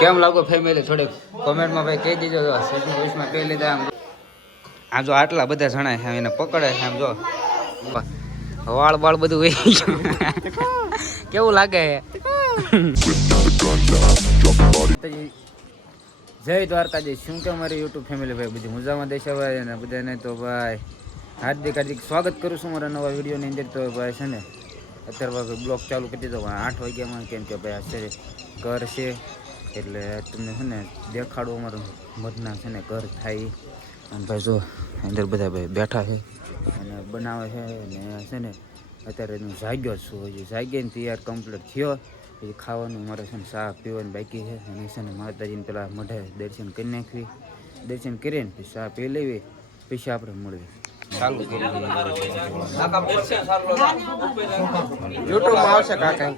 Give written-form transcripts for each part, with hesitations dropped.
કેમ લાગો ફેમિલી થોડીક કોમેન્ટમાં ભાઈ કહી દીજો. સેટિંગ વોઇસમાં કહી લીધા. આમ જો આટલા બધા જણા છે એને પકડે છે. આમ જો વાળ બાળ બધું વહી ગયું. કેવું લાગે? જય દ્વારકાધીશ. શું કે મારી યુટ્યુબ ફેમિલી ભાઈ બધી મજામાં દેશા ભાઈ અને બધાને તો ભાઈ હાર્દિક હાર્દિક સ્વાગત કરું છું મારા નવા વિડીયોની અંદર. તો ભાઈ છે ને અત્યારે બ્લોગ ચાલુ કરી દીધો 8 વાગ્યામાં. કેમ કે ભાઈ અત્યારે ઘર છે એટલે તમને છે ને દેખાડું અમારું મધના છે ને ઘર થાય. અને ભાઈ જો અંદર બધા ભાઈ બેઠા છે અને બનાવે છે. અને છે ને અત્યારે હું જાગ્યો જ છું. હજી જાગ્યાને તૈયાર કમ્પ્લીટ થયો. પછી ખાવાનું મારે છે ને ચા પીવાની બાકી છે. અને છે ને માતાજીને પેલા મઢે દર્શન કરી નાખવી. દર્શન કરીને પછી ચા પી લેવી. પછી આપણે મળીએ. ચાલુ કરી યુટ્યુબમાં આવશે કાકા.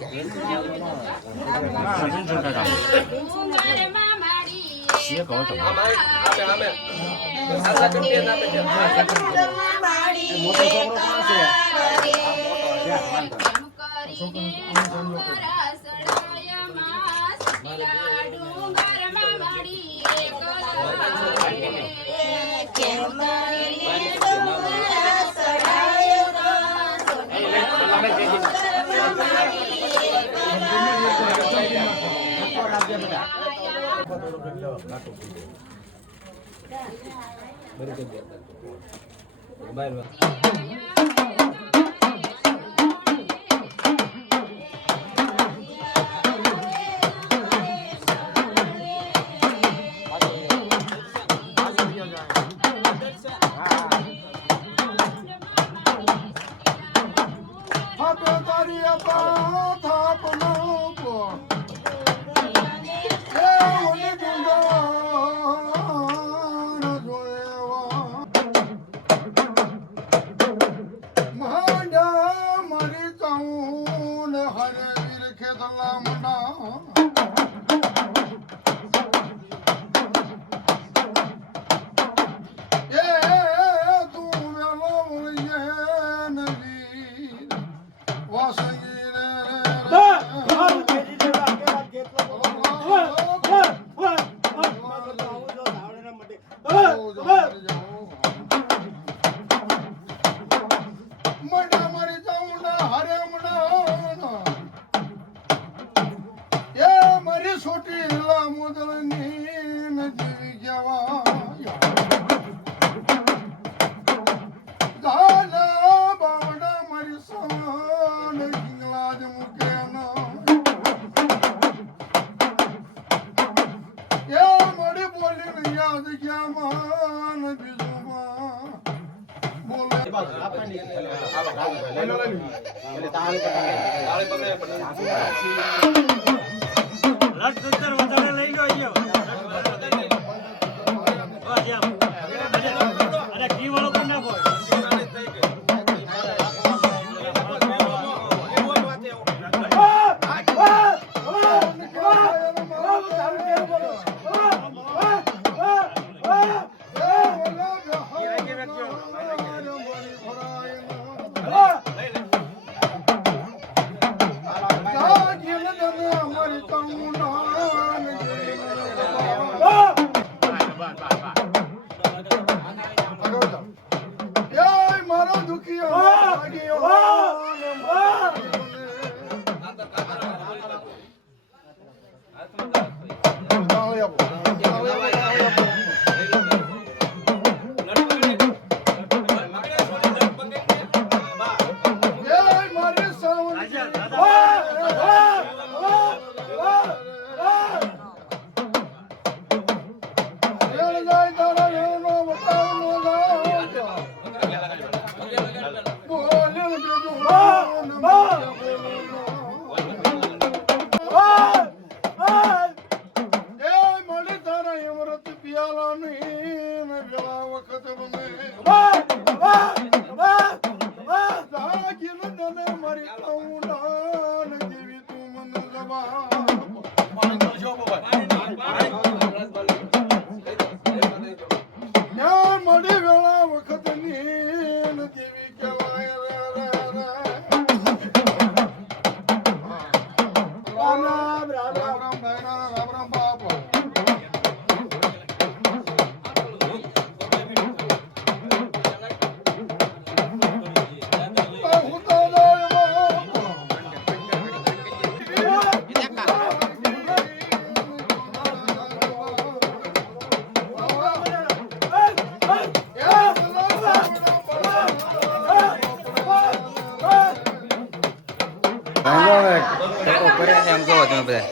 ટકો કરે છે એમ જોવો તમે બધા.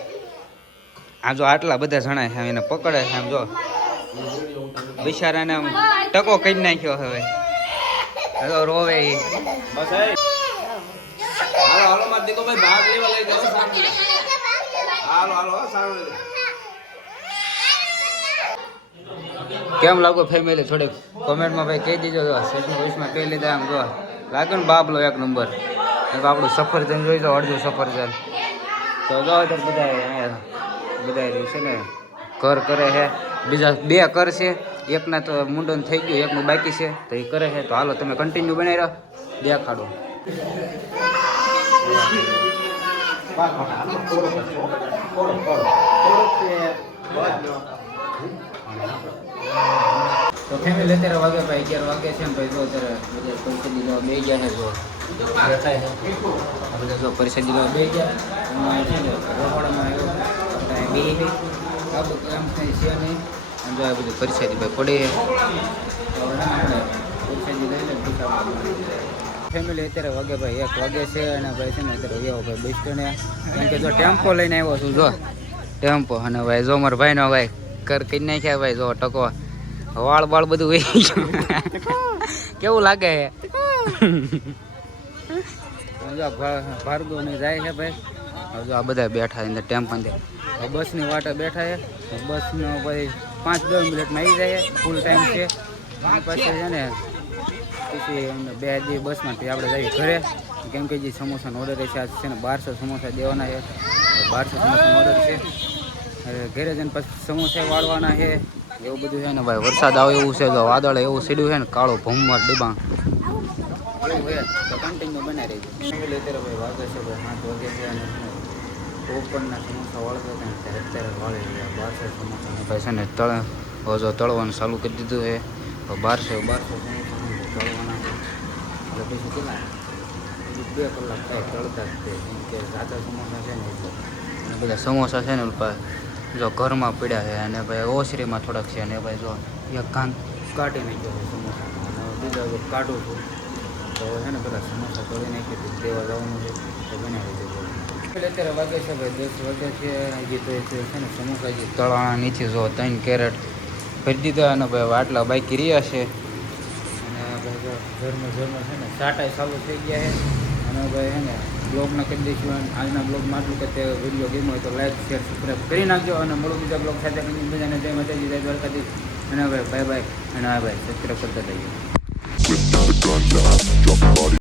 આ જો આટલા બધા જણા છે એને પકડે છે એમ જો બિચારાને આમ ટકો કરી નાખ્યો હવે રોવે ઈ. હાલો માર દીકો ભાઈ ભાગ લેવા લઈ જાઓ સામે. હાલો સામે. કેમ લાગો ફેમિલી થોડીક કોમેન્ટમાં ભાઈ કહી દીજો. વોઇસમાં કહી લીધા આમ જો લાગે ને બાબલો એક નંબર. આપણું સફરજન જોઈ જાઓ અડધું સફરજન તો જો બધા છે ને ઘર કરે છે. બીજા 2 કર છે, એકના તો મુંડન થઈ ગયું, એકનું બાકી છે તો એ કરે છે. તો હાલો તમે કન્ટિન્યુ બનાવી રહ્યો દેખાડો. તો ફેમિલી અત્યારે વાગે ભાઈ 11 વાગે છે ને ભાઈ જો અત્યારે બધા પરિસ્થિતિ લેવા બે ગયા છે. જો દેખાય છે આ બધા જો પરિસ્થિતિ લેવા બે ગયા છે ને રોકડામાં આવ્યો બે આ બધું એમ કંઈ છે નહીં. અને જો આ બધી પરિસ્થિતિ ભાઈ પડી તો આપણે પરિસ્થિતિ લઈ લે. ફેમિલી અત્યારે વાગે ભાઈ 1 વાગે છે અને ભાઈ છે ને અત્યારે એવો ભાઈ બસ સ્ટેન્ડ કેમ કે જો ટેમ્પો લઈને આવ્યો છું. જો ટેમ્પો અને ભાઈ જો મારા ભાઈનો ભાઈ કર કરી નાખ્યા ભાઈ જો ટકો વાળ બાળ બધું વહી ગયું. કેવું લાગે ભાર્ગવ ને જાય છે ભાઈ. જો આ બધા બેઠા અંદર ટેમ્પો અંદર બસની વાટે બેઠા છે. બસનો ભાઈ 5-10 મિનિટમાં આવી જાય ફૂલ ટાઈમ છે. પછી છે ને પછી અમને 2 દી બસમાં આપણે જઈએ ઘરે કેમ કે જે સમોસાનો ઓર્ડર છે આજ છે ને 1200 સમોસા દેવાના છે. 1200 સમોસાનો ઓર્ડર છે. ઘરે જઈને પછી સમોસા વાળવાના છે એવું બધું છે ને ભાઈ. વરસાદ આવે એવું છે તો વાદળ એવું સીડ્યું છે ને કાળો ભમર ડીબાંગ એવું છે તો કન્ટિન્યુ બનાવી રહી છે. અત્યારે ભાઈ વાગે છે ભાઈ 7 વાગે છે અને ઉપરના સમોસા વાળતા હતા ને અત્યારે વાળી રહ્યા 1200 સમોસા ભાઈ છે ને તળવાનું ચાલુ કરી દીધું છે. 1200 સમોસા તળવાના એટલે પછી કેટલા 2 કલાક થાય તળતા જ તે કેમ કે સાચા સમોસા છે ને એટલે અને બધા સમોસા છે ને જો ઘરમાં પડ્યા છે અને ભાઈ ઓસરીમાં થોડાક છે અને ભાઈ જો એક કાઢી નાખ્યો છે સમોસાનો અને બીજા જો કાઢું છું તો છે ને બધા સમોસા તોડી નાખી દેવા જવાનું છે તો બનાવી દેજો. અત્યારે વાગે છે ભાઈ 10 વાગે છે. હજી તો છે ને સમોસા જે તળાણા નીચે જો 3 કેરેટ ભરી દીધા અને ભાઈ આટલા બાકી રહ્યા છે. અને ભાઈ જો ઘરમાં છે ને સાટાઈ ચાલુ થઈ ગયા છે. અને ભાઈ છે ને બ્લોગના કરી દઈશું. આજના બ્લોગમાં આટલું કે તે વિડીયો ગમ્યો હોય તો લાઈક શેર સબસ્ક્રાઈબ કરી નાખજો. અને મળું બીજા બ્લોગ સાથે બધાને જય માતાજી જય દ્વારકાધીશ અને ભાઈ બાય બાય અને હા ભાઈ સબસ્ક્રાઈબ કરતા જઈએ.